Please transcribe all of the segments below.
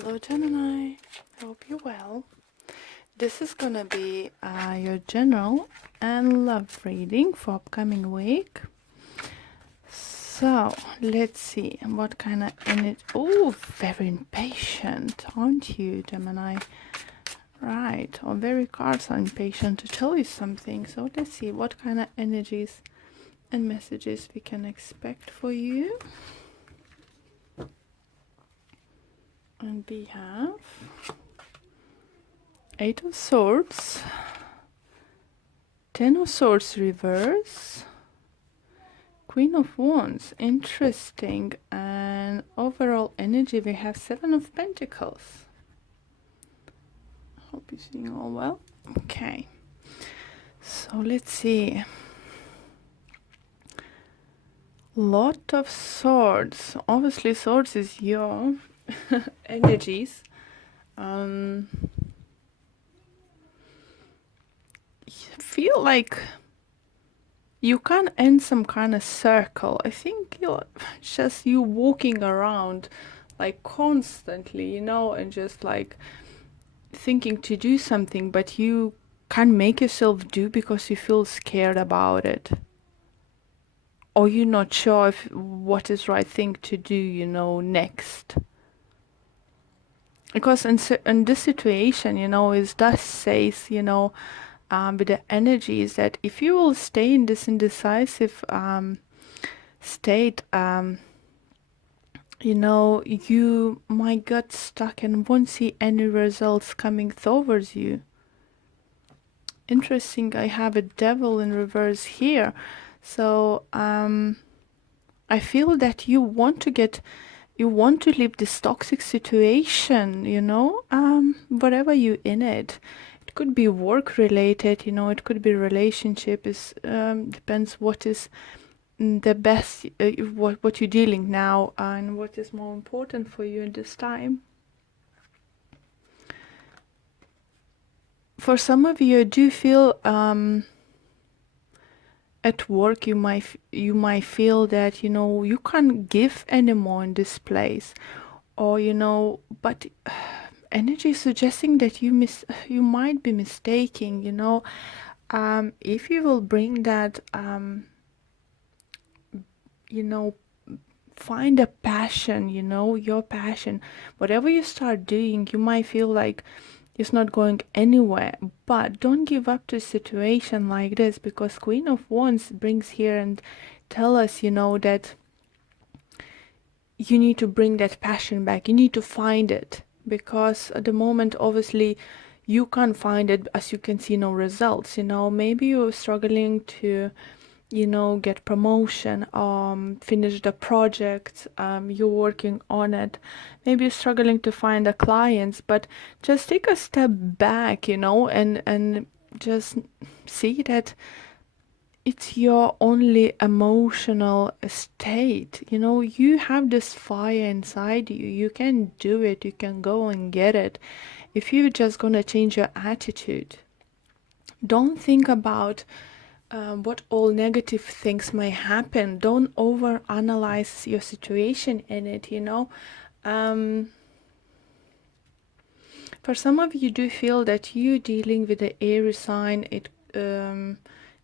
Hello Gemini, hope you're well. This is gonna be your general and love reading for upcoming week. So let's see what kind of energy. Oh, very impatient, aren't you, Gemini? Right, or very cards are impatient to tell you something. So let's see what kind of energies and messages we can expect for you. And we have Eight of Swords, Ten of Swords reverse, Queen of Wands, interesting, and overall energy we have Seven of Pentacles. Hope you're seeing all well. Okay, so let's see. Lot of Swords. Obviously Swords is your energies. Feel like you can end some kind of circle. I think you're just you walking around like constantly, you know, and just like thinking to do something, but you can't make yourself do because you feel scared about it, or you're not sure if what is right thing to do, you know, next. Because in this situation, you know, it does says, you know, with the energies that if you will stay in this indecisive state, you know, you might get stuck and won't see any results coming towards you. Interesting, I have a devil in reverse here. So I feel that you want to leave this toxic situation, you know, whatever you in it. It could be work related, you know, it could be relationship, is depends what is the best, what you're dealing now and what is more important for you in this time. For some of you, I do feel at work you might feel that, you know, you can't give anymore in this place, or, you know, but energy is suggesting that you might be mistaking, you know. If you will bring that, you know, find a passion, you know, your passion, whatever you start doing, you might feel like it's not going anywhere, but don't give up to a situation like this, because Queen of Wands brings here and tell us, you know, that you need to bring that passion back, you need to find it, because at the moment obviously you can't find it, as you can see no results, you know. Maybe you're struggling to, you know, get promotion, finish the project, you're working on it. Maybe you're struggling to find the clients, but just take a step back, you know, and just see that it's your only emotional state. You know, you have this fire inside you. You can do it. You can go and get it. If you're just gonna change your attitude, don't think about what all negative things might happen. Don't over analyze your situation in it, you know. For some of you do feel that you dealing with the air sign,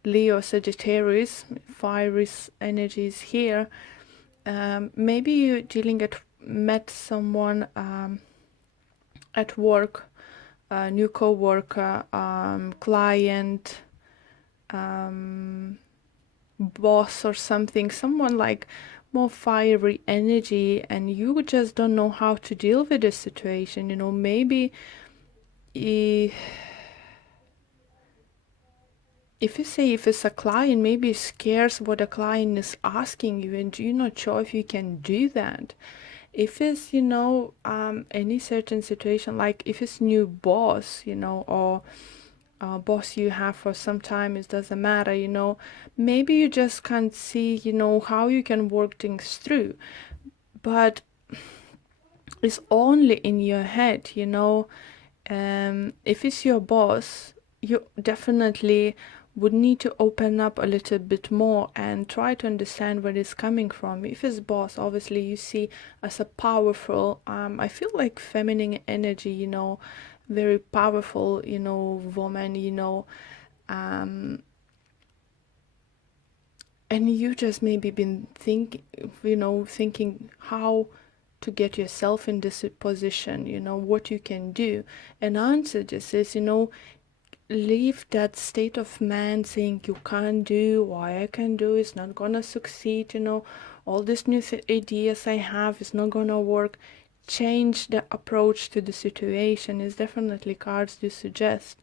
Leo, Sagittarius, fiery energies here. Maybe you met someone at work, a new co-worker, client, boss or something, someone like more fiery energy, and you just don't know how to deal with this situation, you know. Maybe if you say if it's a client, maybe it scares what the client is asking you, and you're not sure if you can do that. If it's, you know, any certain situation, like if it's new boss, you know, or boss you have for some time, it doesn't matter, you know. Maybe you just can't see, you know, how you can work things through, but it's only in your head, you know. If it's your boss, you definitely would need to open up a little bit more and try to understand where it's coming from. If it's boss, obviously you see as a powerful, I feel like feminine energy, very powerful, woman, and you just maybe been thinking how to get yourself in this position, what you can do. And answer just is, leave that state of man saying you can't do, why I can do, it's not gonna succeed, all these new ideas I have is not gonna work. Change the approach to the situation is definitely cards do suggest,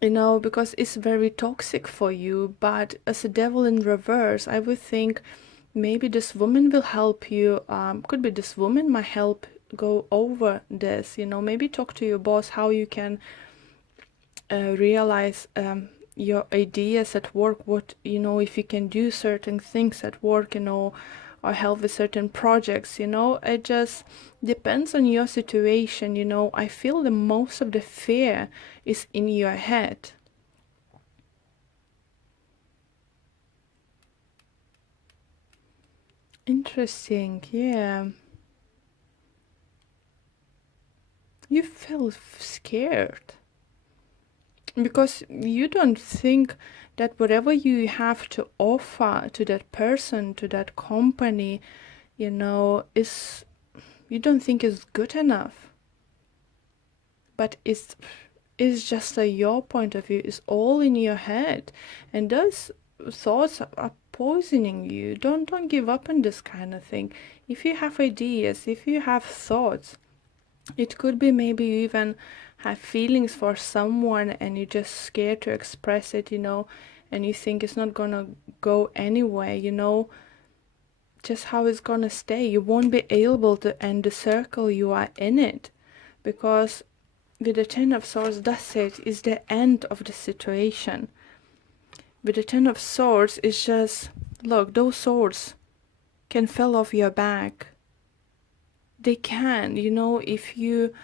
because it's very toxic for you. But as a devil in reverse, I would think maybe this woman will help you. Could be this woman might help go over this, maybe talk to your boss how you can realize your ideas at work, what if you can do certain things at work, or help with certain projects. It just depends on your situation. I feel the most of the fear is in your head. Interesting. Yeah, you feel scared because you don't think that whatever you have to offer to that person, to that company, is, you don't think is good enough. But it's just your point of view. It's all in your head, and those thoughts are poisoning you. Don't give up on this kind of thing. If you have ideas, if you have thoughts, it could be maybe you even have feelings for someone and you're just scared to express it, and you think it's not gonna go anywhere, just how it's gonna stay. You won't be able to end the circle you are in it, because with the Ten of Swords, that's it, is the end of the situation. With the Ten of Swords, it's just, look, those swords can fall off your back. They can, if you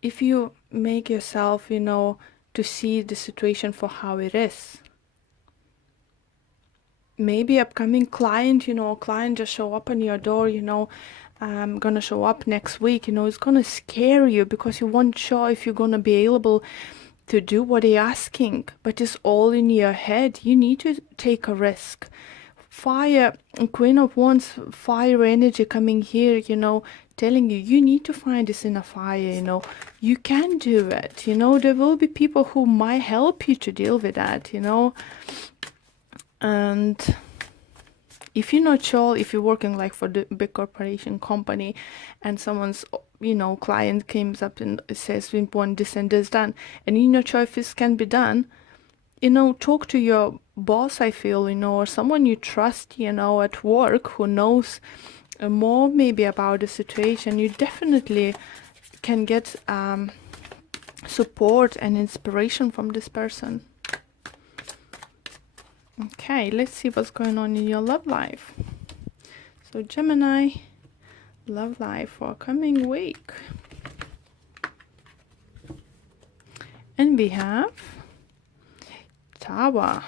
if you make yourself, to see the situation for how it is. Maybe upcoming client, client just show up on your door, I'm gonna show up next week, it's gonna scare you because you weren't sure if you're gonna be able to do what they're asking, but it's all in your head. You need to take a risk. Fire, Queen of Wands, fire energy coming here, telling you need to find this in a fire, you can do it, there will be people who might help you to deal with that, and if you're not sure, if you're working like for the big corporation company and someone's, client comes up and says we want this and this done, and you're not sure if this can be done, talk to your boss, I feel, or someone you trust, at work who knows more maybe about the situation. You definitely can get support and inspiration from this person. Okay, let's see what's going on in your love life. So Gemini, love life for coming week. And we have Tower,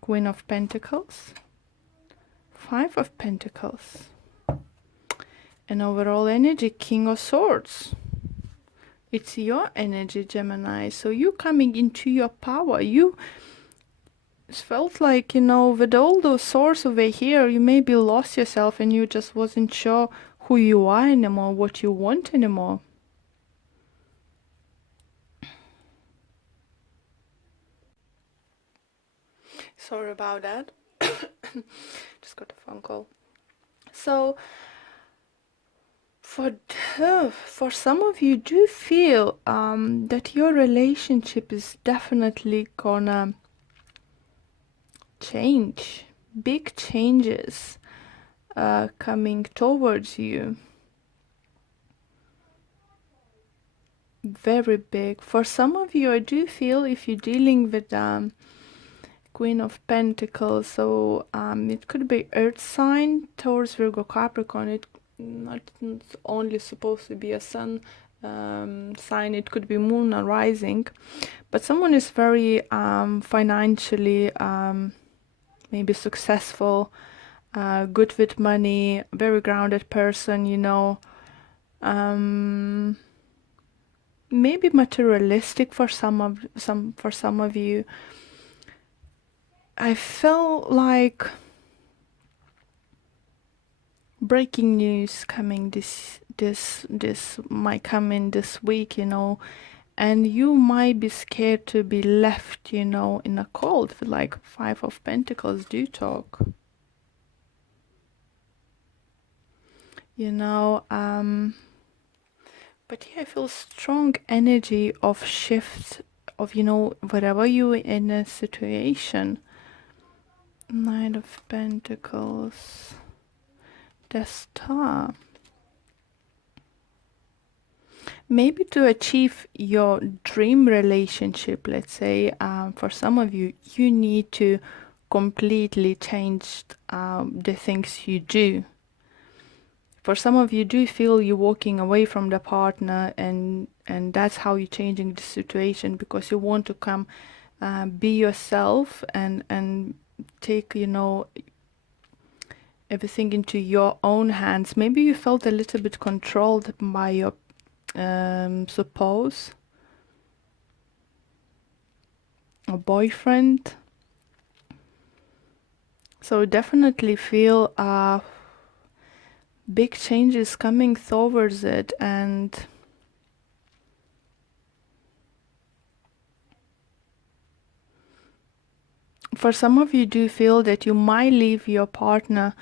Queen of Pentacles, Five of Pentacles, and overall energy, King of Swords. It's your energy, Gemini, so you coming into your power. You felt like, with all those swords over here, you maybe lost yourself and you just wasn't sure who you are anymore, what you want anymore. Sorry about that. Just got a phone call. So for some of you, do feel that your relationship is definitely gonna change. Big changes coming towards you. Very big. For some of you, I do feel, if you're dealing with Queen of Pentacles, so it could be Earth sign, Taurus, Virgo, Capricorn. It not only supposed to be a Sun sign. It could be moon or rising, but someone is very financially maybe successful, good with money, very grounded person, maybe materialistic for some of you. I felt like breaking news coming this might come in this week, and you might be scared to be left, in a cold. Like Five of Pentacles do talk. But yeah, I feel strong energy of shift of, wherever you're in a situation. Knight of Pentacles, the Star. Maybe to achieve your dream relationship, let's say, for some of you, you need to completely change the things you do. For some of you, do feel you're walking away from the partner, and that's how you're changing the situation, because you want to come be yourself and take, everything into your own hands. Maybe you felt a little bit controlled by your spouse or boyfriend. So definitely feel big changes coming towards it, and for some of you do feel that you might leave your partner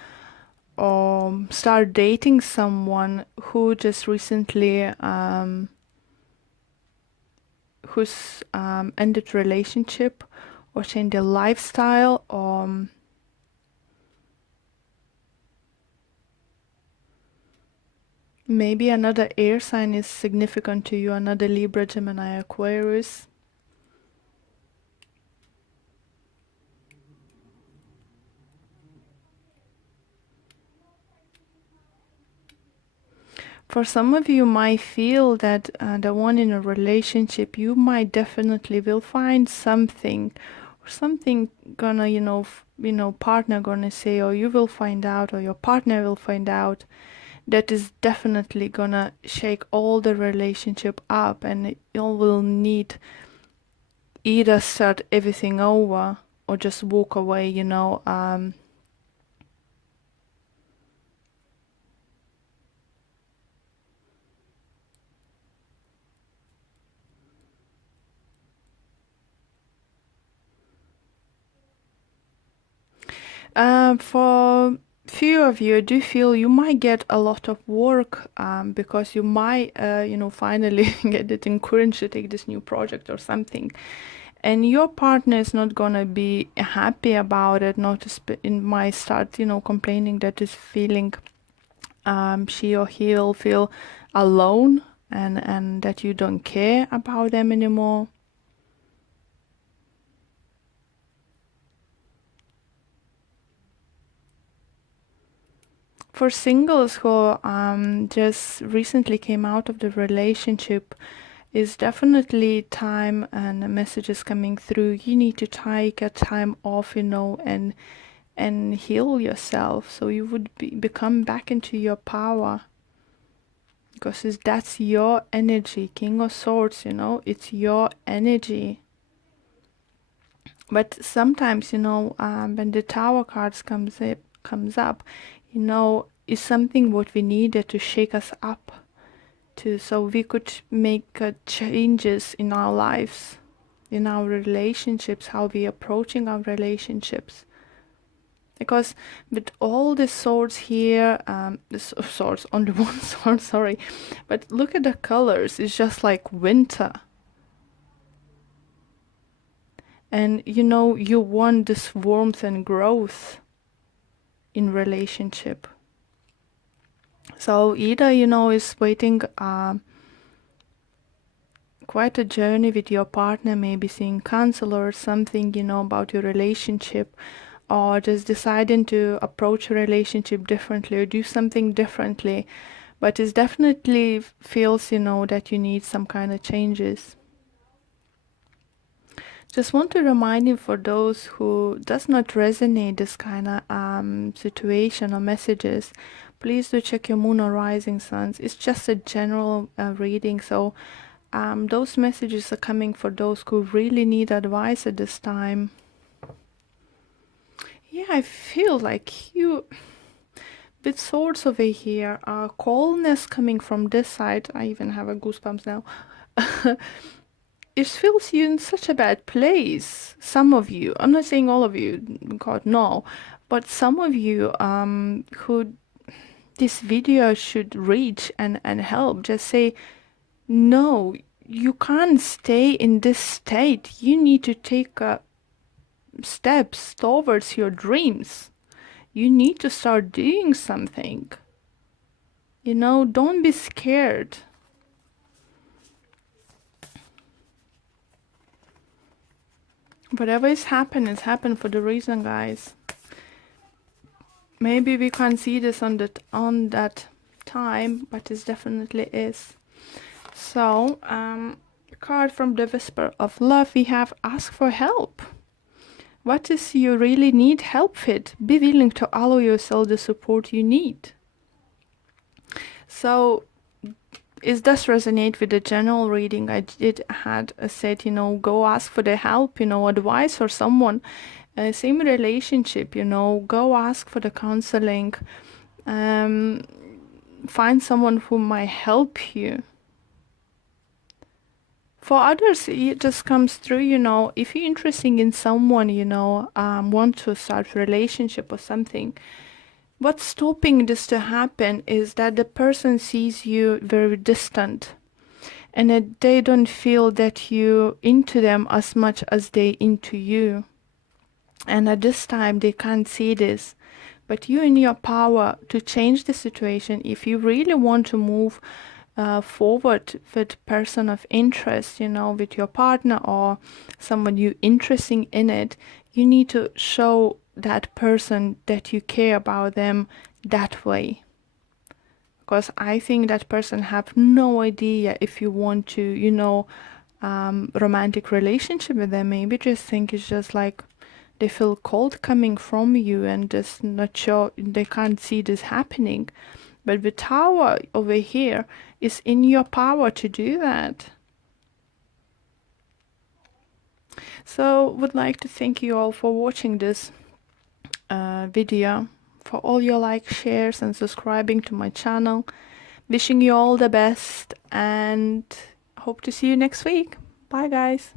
or start dating someone who just recently who's ended relationship or changed their lifestyle, or maybe another air sign is significant to you, another Libra, Gemini, Aquarius. For some of you might feel that the one in a relationship, you might definitely will find something, or something gonna, partner gonna say, or you will find out, or your partner will find out, that is definitely gonna shake all the relationship up, and you will need either start everything over or just walk away, For few of you, I do feel you might get a lot of work because you might, finally get it encouraged to take this new project or something, and your partner is not gonna be happy about it. Might start, complaining that is feeling, she or he will feel alone, and that you don't care about them anymore. For singles who just recently came out of the relationship, is definitely time and messages coming through. You need to take a time off, and heal yourself, so you would become back into your power, because that's your energy. King of Swords, it's your energy. But sometimes, when the Tower cards comes up, is something what we needed to shake us up to, so we could make changes in our lives, in our relationships, how we approaching our relationships. Because with all the swords here, swords, only one sword, sorry, but look at the colors, it's just like winter. And you want this warmth and growth in relationship. So either, is waiting quite a journey with your partner, maybe seeing counselor or something, about your relationship, or just deciding to approach a relationship differently or do something differently. but it definitely feels, you know, that you need some kind of changes. Just want to remind you, for those who does not resonate this kind of situation or messages, please do check your moon or rising signs. It's just a general reading, so those messages are coming for those who really need advice at this time. Yeah, I feel like you, with swords over here, coldness coming from this side. I even have a goosebumps now. It feels you in such a bad place. Some of you, I'm not saying all of you, God, no, but some of you who this video should reach and help, just say, no, you can't stay in this state. You need to take steps towards your dreams. You need to start doing something. You know, don't be scared. Whatever is happening, it's happened for the reason, guys. Maybe we can't see this on that time, but it definitely is. So, card from the Whisper of Love, we have ask for help. What is you really need help with? Be willing to allow yourself the support you need. So, it does resonate with the general reading I had said, you know, go ask for the help, you know, advice for someone. Same relationship, you know, go ask for the counseling. Find someone who might help you. For others, it just comes through, you know, if you're interested in someone, you know, want to start a relationship or something, what's stopping this to happen is that the person sees you very distant, and that they don't feel that you into them as much as they into you. And at this time, they can't see this. But you in your power to change the situation. If you really want to move forward with person of interest, you know, with your partner or someone you interested in it, you need to show that person that you care about them that way. Because I think that person have no idea if you want to, you know, romantic relationship with them. Maybe just think it's just like they feel cold coming from you and just not sure, they can't see this happening. But the Tower over here is in your power to do that. So would like to thank you all for watching this video, for all your likes, shares and subscribing to my channel. Wishing you all the best and hope to see you next week. Bye guys.